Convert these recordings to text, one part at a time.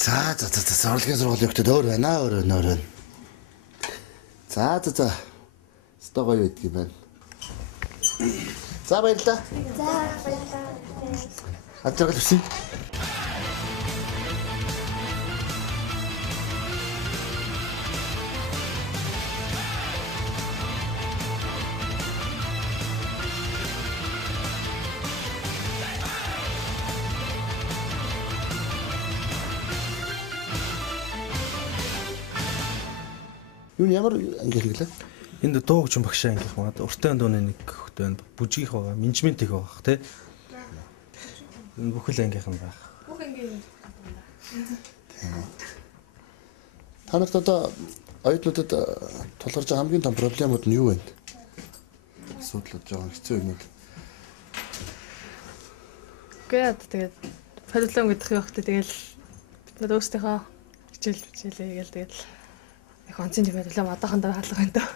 За сургуулийн сургуулийн хүүхдүүд өөр байна өөр байна. За. Стог гоё байдаг юм байна. За баярлалаа. За баярлалаа. Ажрагал өсөй. Юу ямар анги хэлгэлээ? Энд дуу хөгжим багшаа ангих маа. Уртай дууны нэг хөхтэй байна. Бүжгийнх байгаа, менежмент их байгаа тий. Энэ бүхэл ангийнх нь байх. Бүх ангийн юм. Та нарт одоо оюутнуудад тулгарч байгаа хамгийн том проблемууд нь юу вэ? Асуудлууд жоо хэцүү юмуд. Гэхдээ тэгээд проблем гэдэг юм ихтэй тэгэл бид өөрсдийнхөө хичээлээ гээл тэгэл их онцгийн проблем одоохондоо хаалга байна даа.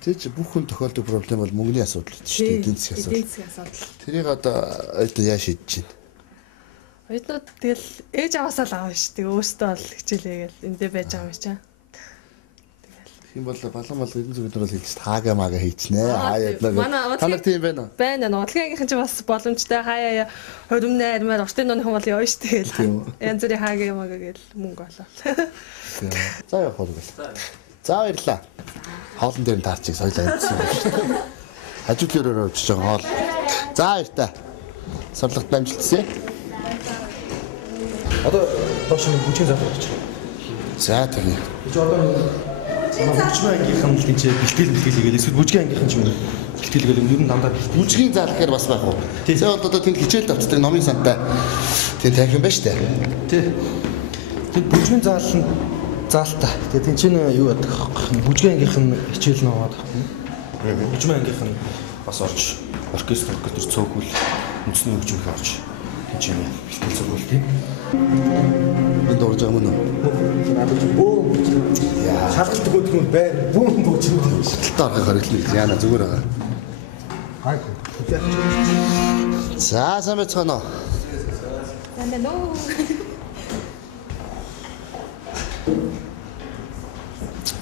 Тэгж бүх хүн тохиолдог проблем бол мөнгөний асуудал шүү дээ. Эдийн засгийн асуудал. Тэрийг одоо оюутнууд яаж шийдэж байна? Оюутнууд тэгэл ээж аваасаа л аав шүү. Тэгээ өөрсдөө бол хичээлээ гээл эндээ байж байгаа юм чаа. Тийм бол балан эдийн засгийн бол хэлж таагаа мага хийчихнэ. Хаяа. Та нар тийм байна уу? Байна. Удалгийнхын ч бас боломжтой хаяа хөрөмнөө армаар уртын дууны хүн бол явна шүү тэгэл. Янз бүрийн хаагаа мага гээл мөнгө олоо. За явах бол. За баярлаа. Хоолн дээр нь таарчиг соёлоо амжсан юм шүү дээ. Хажуудлаараа очиж байгаа хоол. За баяртай. Сурлагт амжилтсэ. Одоо доош нь бүжгийн зал болж байна. За тэгье. Чи одоо бүжгийн ангийнхан л тийч бэлтгэл хийгээл эсвэл бүжгийн ангийнхан ч юм бэлтгэлгээл ер нь дандаа бүжгийн зал гэхээр бас байх уу? Зэ одоо тэнд хичээл давцдаг номын сантай тийм тарих юм байна шүү дээ. Тий. Тэд бүжгийн зал нь заалтаа. Тэгээ тэн чинь юу гэдэг вэ? Бүжгийн ангийнхан хичээл нөөд. Бүжгийн ангийнхан бас орж оркестр цөөхөл үндэсний хөгжмөд орж тэн чинь бэлтгэл зурвал тийм. Энд орж байгаа мөн үү? Яа. Шалгалт өгөх нь байр бүүн бүжиг үү? Хөлтөд орохыг хориглоно. Яна зүгээр байгаа. Гайгүй. За сайн байцгаана уу? Байна нөө.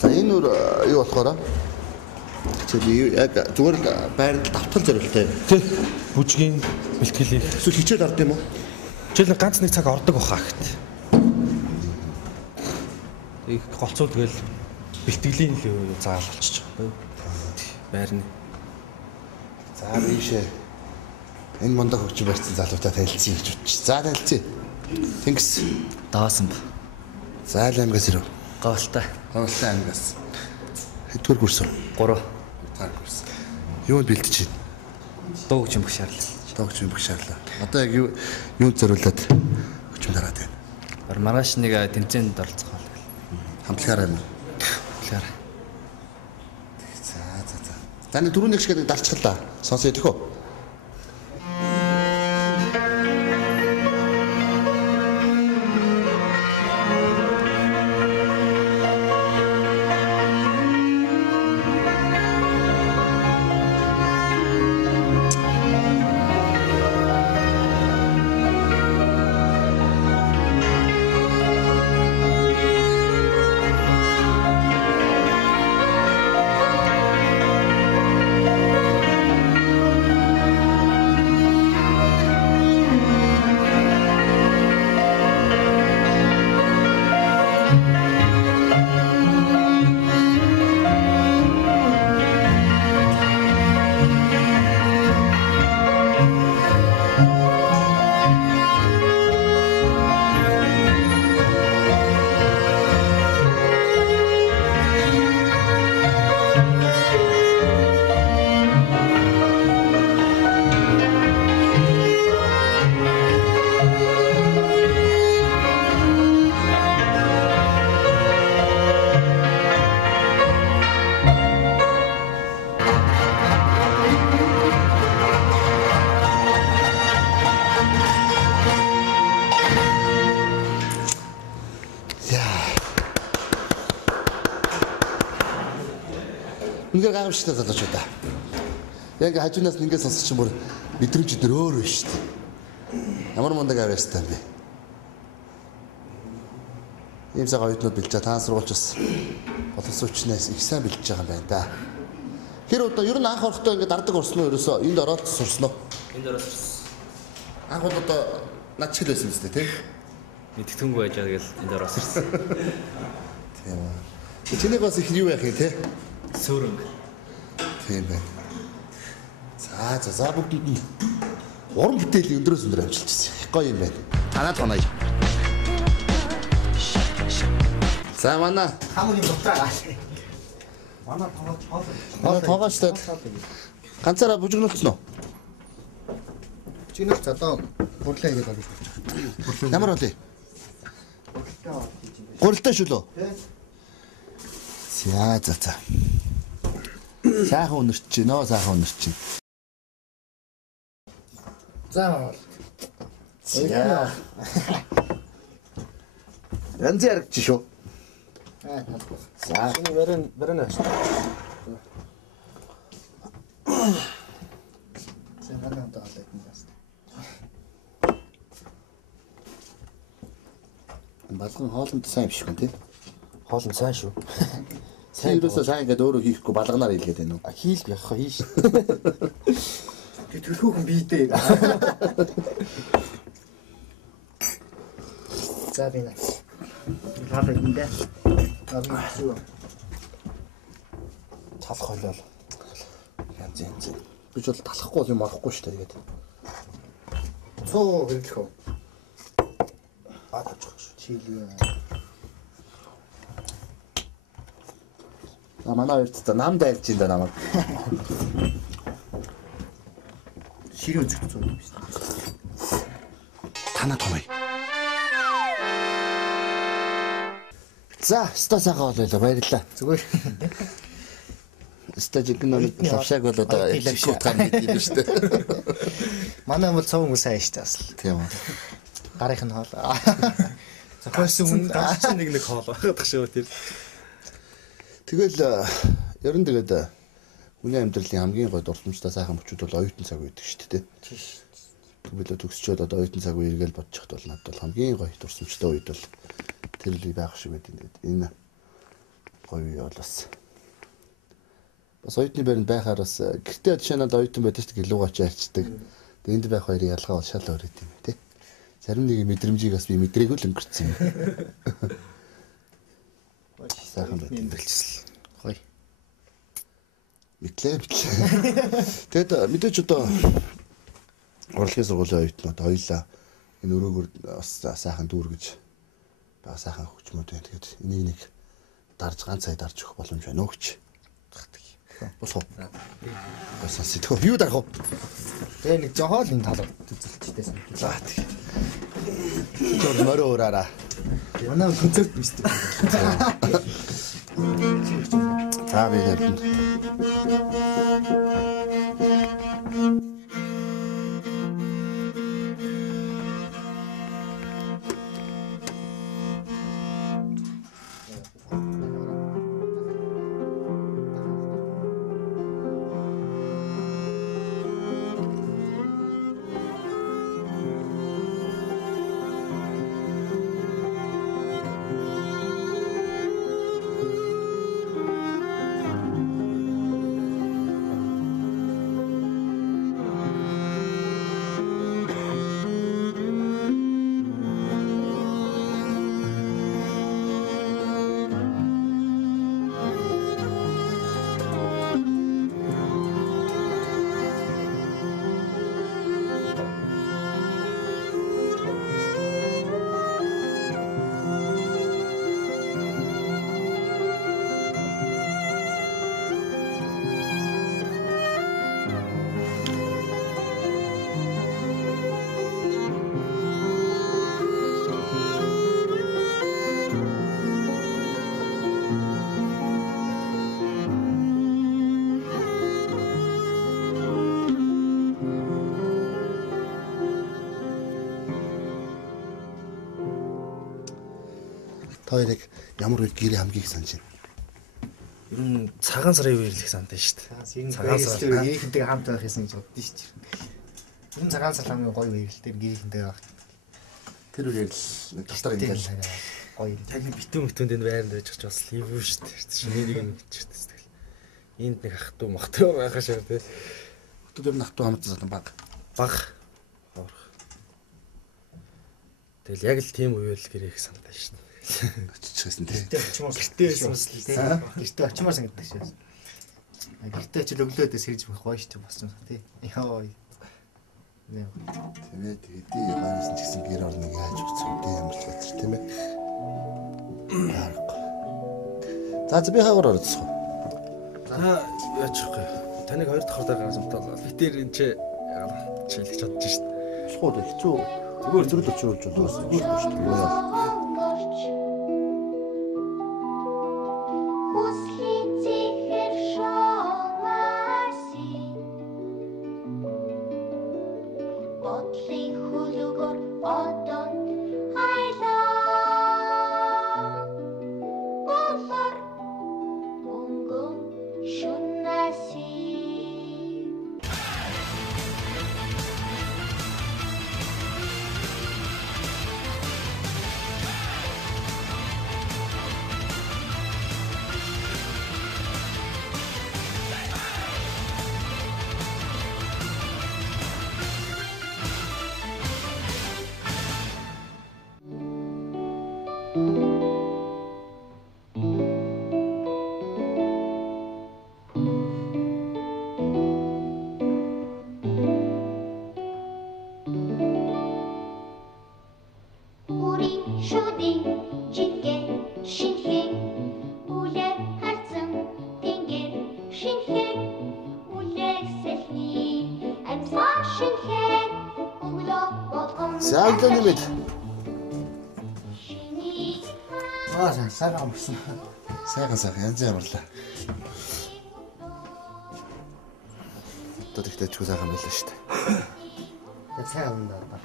За энэ юу болохоор чи яг зүгээр л байранд давтгал зориултай. Тий. Бүжгийн бэлтгэлийг эсвэл хичээл орд юм уу? хичээл ганц нэг цаг ордог баха гэт. Их голцоо тэгэл бэлтгэлийн л заал болчих жоохгүй. Байрны. За бишээ. Энэ мундаг хөгжим барьсан залуутай танилцъя гэж бодчих. За танилцъя. Тэнгис. Даасан ба. За л аймгаас ирв. Говьлтай. Говьлтай аймгаас. Хэдгээр курс вэ? 3. 3 курс. Юунд бэлтэж байна? Дуу хөгжим багшаарлаа. Дуу хөгжим багшаарлаа. Одоо яг юунд зориулаад хөгжим дараад байна? Маргааш нэг тэмцээнд оролцох бол. Хамтлагаараа юм. Хамтлагаараа. За. Таны дөрөв нэг шиг далчглаа. Сонсоо идэх үү? Үнээр гайхамшигтай залуучууд та. Яг хажуунаас ингээд сонсч юм бүр мэдрэмж өдр өөр байна шүү дээ. Ямар мундаг авьяастай бэ? Ийм цаг оюутнууд бэлжээ таан сургуульч бас боловсруучнаас их сайн бэлжиж байгаа юм байна да. Тэр одоо ер нь анх орохдоо ингээд дардаг урсан уу ерөөсөө энд ороод сурсан уу? Энд ороод сурсан. Анх бол одоо над чил байсан юм зү тийм. Мэдтгэнгүй байж байгаа тэгэл энд ороод сурсан. Тийм үү. Чиний бас их юу яах юм те? Сөөрөнгө. Тийм байна. За бүгд нь уран бүтээлийн өндрөөс өндөр амжилт хийсэн. Их гоё юм байна. Танаа тоноо. За манай Хамгийн дутаа. Манай тоогоочтой ганцаараа бужигнуулсан уу? чинэл одоо бүрлээ хийгээд орж ирж. Ямар болъё? Гурилтай шүү лөө. За. Сайхан өнөрч чинь нөө сайхан өнөрч чинь. За. За. Янз яригч шүү. За. Чиний барин ааш. Сэнхэнэ таалаа юм байна. Балган хоолнд сайн биш хүн тий. Хоолн сайн шүү. Сайн юусаа сайн гэдэг өөрөө хийхгүй балганаар хийлгээд байна уу? Хийл яах вэ? Хийш. Тэг төрхөөхөн биедээ. За бина. Хаалаа юм даа. Аваа. Талах хойлол. Янз. Би ч бол талахгүй юм орохгүй шүү дээ тэгээд. Цоо хэрэглэх үү? Атаач шүү. Чили. Манай хоёрт та нам дайлж ин да намайг. Ширээ үзэх зүйл юм биш. Танаа томой. За, ста сайхан болоо баярлалаа. Зүгээр. Ста жигнэ лавшааг бол одоо утгаар мэдээ юм шүү дээ. Манай бол цав өнгө сайн шүү дээ асал. Тийм үү. Гарынх нь хоол. Зохиосон чинь нэг хоол байгаад шүү тэр. Тэгэл ер нь тэгээд хүний амьдралын хамгийн гой дурсамжтай сайхан мөчүүд бол оюутан цаг байдаг шүү дээ. Тийш. Тэгвэл төгсчөөд одоо оюутан цаг үе эргээл бодож хат бол надад бол хамгийн гой дурсамжтай үед бол тэр л байх шиг байдаг. Тэгээд энэ гоё үе бол бас оюутны байранд байхаар бас гэртээ жишээ нь оюутан байдаг шүү дээ лугаач ярьцдаг. Тэгээд энд байх хоёрын ялгаа бол шал өөр юм тий. Зарим нэг мэдрэмжийг бас би мэдрээгүй л өнгөрцөн юм. Сайхан мэдээлжсэн. Гоё. Мэдлээ. Тэгэд мэдээч одоо урлагийн сургуулийн оюутнууд хоёлаа энэ өрөөгөр бас сайхан дүүргэж бага сайхан хөгжмөд байна. Тэгэд энийг нэг дарж ганц сая дарж өгөх боломж байна уу гэж. Босоо. Босоо сэтгөө юу дарах вэ? Тэгээ нэг жохол энэ талаар үзэлчтэй сан. За тийм. Жоо мороо ураараа. Манай концерт биш үү? За би явна. Тоорыг ямар үе гэрээ хамгийн их санаж байна. Ер нь цагаан сарын үеэр л их сантай шүү дээ. Цагаан сар гэрийнхэнтэй хамт байх гэсэн гэж боддоо шүү дээ. Энэ цагаан сар хамгийн гоё үе л дээ гэрийнхэнтэй байх. Тэр үеэр л талтар ингээл гоё. таны битүүн энэ байранд байж ч бас ливүү шүү дээ. Шинэ нэг юм чиртэй сэтгэл. Энд нэг ах トゥ мах トゥ байхаа шээ тий. хөтөд юм нахтуу хамтсан баг. Баг. Тэгэл яг л тийм үеэр л гэрээ их сандаа шүү дээ. Оччихсан тий. Гэртээ байсан бас л тий. Гэртээ очимоор санагддаг шээ. Гэртээ ч өглөөдөө сэрж байх гоё шүү бас тий. Яа. Тэгээд хэдий хойноос ч гэсэн гэр орныг яаж үцэх үү ямар ч бодчих тийм ээ. За би хаагаар орцсон. За яаж вэ? Таныг хоёр дахь удаа гаргасан бол битэр энэ ч чийлж чадж шít. Сууд хэцүү. Зүгээр зүрл очиулж болоос шүү дээ. Саалдан нэмээд. Сайхан амарсан. Сайхан янз ямарлаа. Тэгтээ ч сайхан байлаа шүү дээ. Сайхан даа.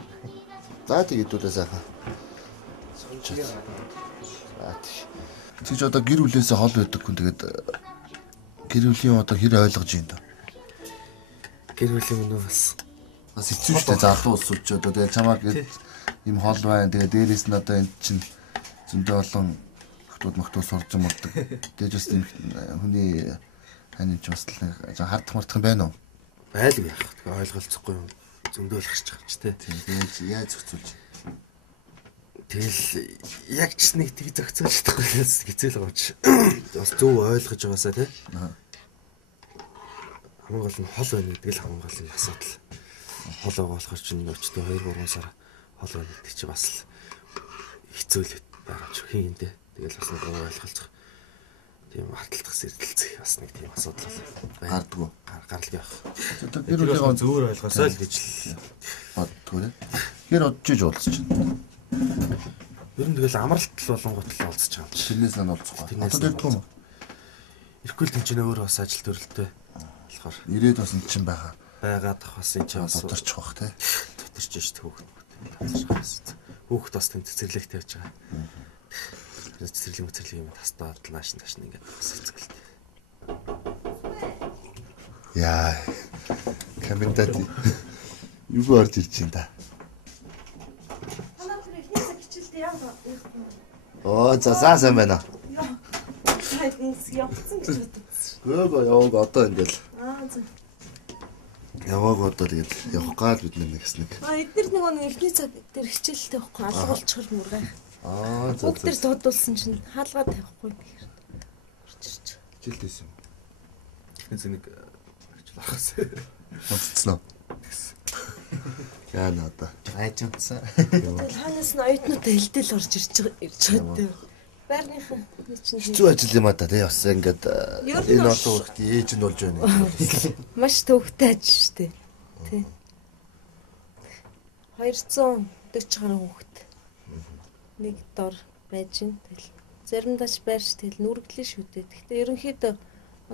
За тэгээд дүүлээ сайхан. Тэгж одоо гэр бүлээсээ хол байдаг хүн тэгээд гэр бүлийн одоо хэр ойлгож юм даа. Гэр бүлийн өнөө бас хэцүү шүү дээ залуу ус учраас одоо тэгээд чамаа ийм хол байна. Тэгээд дээрээс нь одоо эн чинь зөндөө олон мөхтүүд сурж юм болдог. Тэгээд бас хүний хань ч бас хардах мартах юм байна уу? Байлгүй яах. Тэгээ ойлголцохгүй юм. Зөндөө л гарч байгаа ч тий. Тэгээд яаж зохицуулж? Тэгэл яг ч нэг тийг зохицуулж чадахгүй хэцүү л байгаа ч. Бас зөв ойлгож байгаасаа тий. Хамгийн гол нь хол байна гэдэг л хамгийн гол нь асуудал. Хол байгаа болохоор чинь өчтөө 2-3 сар хол байна гэдэг чи бас л хэцүү л байгаа ч хин дээ. Тэгэл бас нэг ойлголцох тийм хаталтах сэрдэлцэх бас нэг тийм асуудал гардггүй гаралгүй байх. Одоо гэр бүлийн зөвөр ойлгосоо л гэж л боддгоо нэ. Гэр одчиж уулзч байна. Ер нь тэгэл амралт л болонгот л уулзч байгаа юм чи. Тэрнээс нь уулзахгүй. Одоо дэрдгүй юм. Ирэхгүй л тэнцэнэ өөр бас ажил төрөлтэй болохоор ирээд бас эн чинь байгаа. Байгаад бас энэ ч бас тодорч бах тий. Тодорч ш хүүхэд бас тэнд цэцэрлэгтэй байж байгаа. Цэцэрлэг юм тастаад нааш ингээд цэцгэлтэй. Яа. Комментат юу орж ирж байна та. Оо за сайн байна. Гөө яваг одоо ингээл. Яваг одоо тэгээд явах гал бид нэгс нэг. Эдгээр нэг эхний цаг дээр хичээлтэй байхгүй алга болчихор мургай. За. Бүгд тэр дуудулсан чинь хаалгаа тавихгүй тэгэхээр орж ирж. Хичээлдээсэн. Техник нэг ажил ахаас. Онцсон уу? Яа надаа. Айжмцсан. Тэгэл ханаас нь оюутнууд хэлдэл орж ирж байгаа. Байрныхан чинь хэцүү ажил юм а та тий бас ингээд энэ олон хүүхд ээж нь болж байна. Маш төвхтэй ажил шүү дээ. Тий. 240 гаруй хүүхд. Нэг дор байж гин тэл. Заримдаач байрш тэл нүргэлээ шүү дээ. Гэхдээ ерөнхийдөө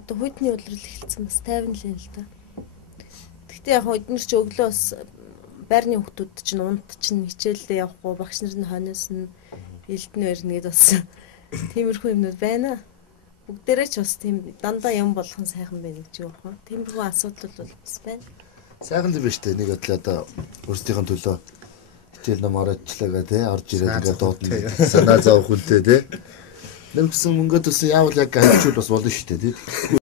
одоо хүйдний улирал эхэлсэн бас 50 л юм л да. Гэхдээ яг эднэр ч өглөө бас байрны хүүхдүүд чинь унт чинь хичээлдээ явахгүй багш нарын хойноос нь элдэн барьна гэдээ бас тиймэрхүү юмнууд байна. Бүгдээрээ ч бас тийм дандаа юм болох нь сайхан байна гэж юу баха. Тиймэрхүү асуудал бол бас байна. Сайхан л биш үү нэг бодлоо одоо өөрсдийнх нь төлөө хичээл ном ороочлаа тий орж ирээд ингээд дуудна. Санаа зовх үнтэй тий. Нэмсэн мөнгө төсөн яавал яг хавчуул бас болно шүү дээ тий.